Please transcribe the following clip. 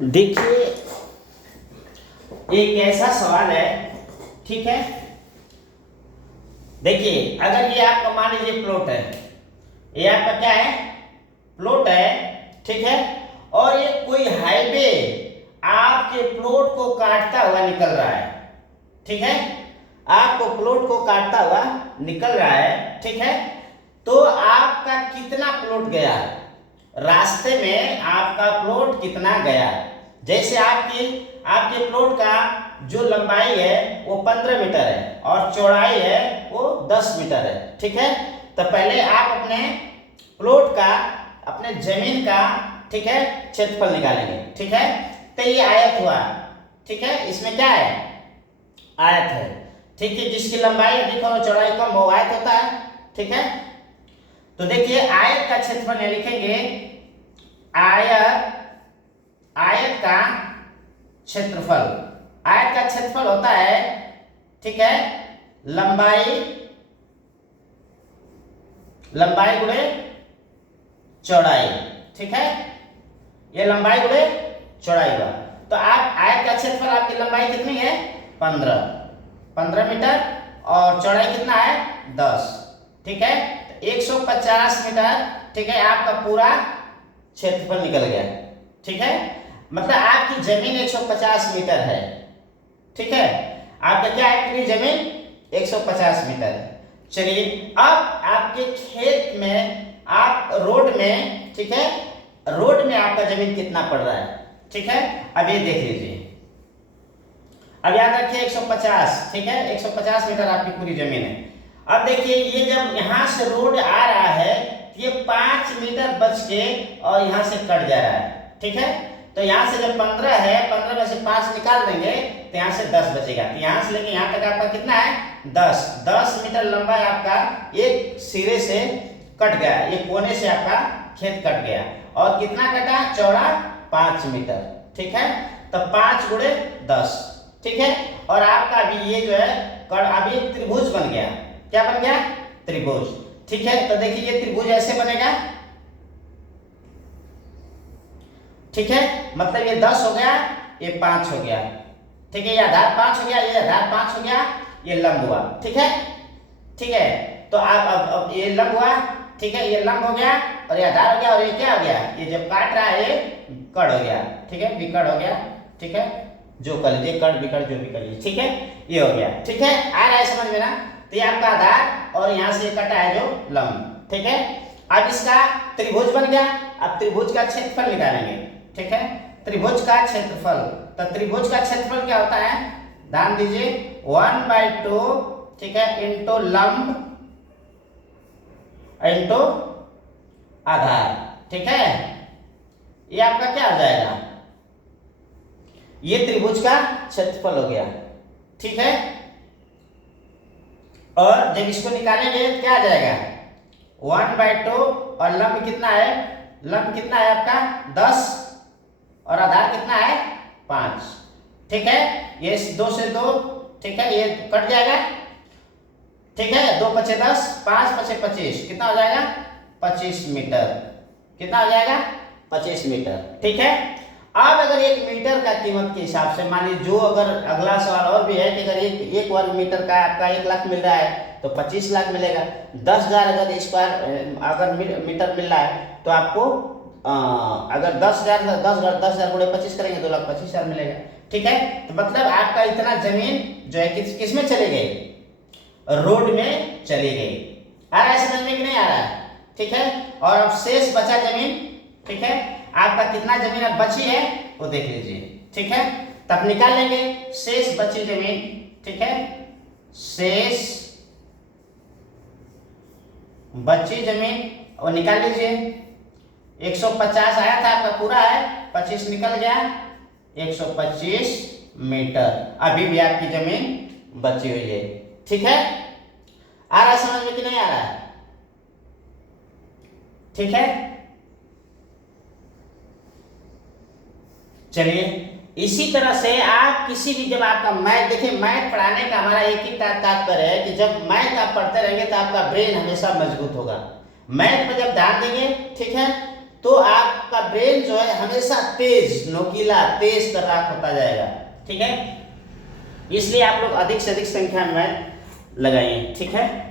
देखिए, एक ऐसा सवाल है, ठीक है। देखिए, अगर ये आपका मान लीजिए प्लॉट है, ये आपका क्या है, प्लॉट है, ठीक है। और ये कोई हाईवे आपके प्लॉट को काटता हुआ निकल रहा है, ठीक है। आपको प्लॉट को काटता हुआ निकल रहा है, ठीक है। तो आपका कितना प्लॉट गया, रास्ते में आपका प्लॉट कितना गया। जैसे आपके प्लॉट का जो लंबाई है वो 15 मीटर है और चौड़ाई है वो 10 मीटर है, ठीक है। तो पहले आप अपने प्लॉट का, अपने जमीन का, ठीक है, क्षेत्रफल निकालेंगे, ठीक है। तो ये आयत हुआ, ठीक है। इसमें क्या है, आयत है, ठीक है। जिसकी लंबाई अधिक और चौड़ाई कम वो आयत होता है, ठीक है। तो देखिए, आयत का क्षेत्रफल यहां लिखेंगे, आयत का क्षेत्रफल। आयत का क्षेत्रफल होता है, ठीक है, लंबाई गुणे चौड़ाई, ठीक है। ये लंबाई गुणे चौड़ाई हुआ। तो आप आयत का क्षेत्रफल, आपकी लंबाई कितनी है, 15 मीटर और चौड़ाई कितना है, 10, ठीक है। तो 150 मीटर, ठीक है, आपका पूरा क्षेत्रफल निकल गया, ठीक है। मतलब आपकी जमीन 150 मीटर है, ठीक है। आपका क्या है, पूरी जमीन 150 मीटर है। चलिए, अब आपके खेत में, आप रोड में, ठीक है, रोड में आपका जमीन कितना पड़ रहा है, ठीक है। अब ये देख लीजिए, अब याद रखिए 150, ठीक है, 150 मीटर आपकी पूरी जमीन है। अब देखिए, ये जब यहां से रोड आ रहा है, ये 5 मीटर बच के और यहां से कट जा रहा है, ठीक है। तो यहां से जब 15 है, 15 में से 5 निकाल देंगे तो यहां से 10 बचेगा। तो यहां से लेके यहां तक आपका कितना है, 10 मीटर लंबा आपका एक सिरे से कट गया, एक कोने से आपका खेत कट गया। और कितना कटा, चौड़ा 5 मीटर, ठीक है। तो 5 गुणे 10, ठीक है। और आपका अभी ये जो है अभी त्रिभुज बन गया। क्या बन गया, त्रिभुज, ठीक है। तो देखिए, ये त्रिभुज ऐसे बनेगा, ठीक है। मतलब ये 10 हो गया, ये 5 हो गया, ठीक है। ये आधार 5 हो गया, ये आधार 5 हो गया, ये लंब हुआ, ठीक है, ठीक है। तो आप अब ये लंब हुआ, ठीक है, ये लंब हो गया और ये आधार हो गया और ये क्या हो गया, ये जब काट रहा है ये कड़ हो गया, ठीक है, विकर्ण हो गया, ठीक है। जो कर लीजिए, कड़ विकर्ण जो भी कर लीजिए, ठीक है, ये हो गया, ठीक है। आ रहा है समझ में ना। तो ये आपका आधार और यहाँ से कटा है जो लंब, ठीक है। अब इसका त्रिभुज बन गया। अब त्रिभुज का क्षेत्रफल निकालेंगे, ठीक है, त्रिभुज का क्षेत्रफल। तो त्रिभुज का क्षेत्रफल क्या होता है, ध्यान दीजिए, 1/2, ठीक है, इंटू लंब इंटू आधार, ठीक है। ये आपका क्या हो जाएगा, ये त्रिभुज का क्षेत्रफल हो गया, ठीक है। और जब इसको निकालेंगे क्या आ जाएगा, 1/2 और लंब कितना है, लंब कितना है आपका 10 और आधार कितना है 5, ठीक है। ये 2 से 2, ठीक है, ये कट जाएगा, ठीक है। 2 पचे 10, 5 पचे 25, कितना हो जाएगा, 25 मीटर, कितना हो जाएगा, 25 मीटर, ठीक है। अब अगर 1 मीटर का कीमत के हिसाब से मान लीजिए, जो अगर अगला सवाल और भी है कि अगर एक वर्ग मीटर का आपका 1 लाख मिल रहा है तो 25 लाख मिलेगा। 10,000 अगर स्क्वायर अगर मीटर मिल रहा है तो आपको अगर 10,000 गुणे 25 करेंगे 2,25,000 मिलेगा, ठीक है। तो मतलब आपका इतना जमीन जो है किस में चली गई, रोड में चली गई। आ रहा है समझ में कि नहीं आ रहा है, ठीक है। और अब शेष बचा जमीन, ठीक है, आपका कितना जमीन अब बची है वो देख लीजिए, ठीक है। तब निकाल लेंगे शेष बची जमीन, ठीक है, शेष बची जमीन और निकाल लीजिए। 150 आया था आपका, पूरा है, 25 निकल गया, 125 मीटर अभी भी आपकी जमीन बची हुई है, ठीक है। आ रहा है समझ में कि नहीं आ रहा है, ठीक है। चलिए, इसी तरह से आप किसी भी, जब आपका मैथ, देखिए मैथ पढ़ाने का हमारा एक ही तात्पर्य है कि जब मैथ आप पढ़ते रहेंगे तो आपका ब्रेन हमेशा मजबूत होगा। मैथ पर जब ध्यान देंगे, ठीक है, तो आपका ब्रेन जो है हमेशा तेज, नोकीला, तेज तर्राक होता जाएगा। ठीक है, इसलिए आप लोग अधिक से अधिक संख्या में लगाइए। ठीक है।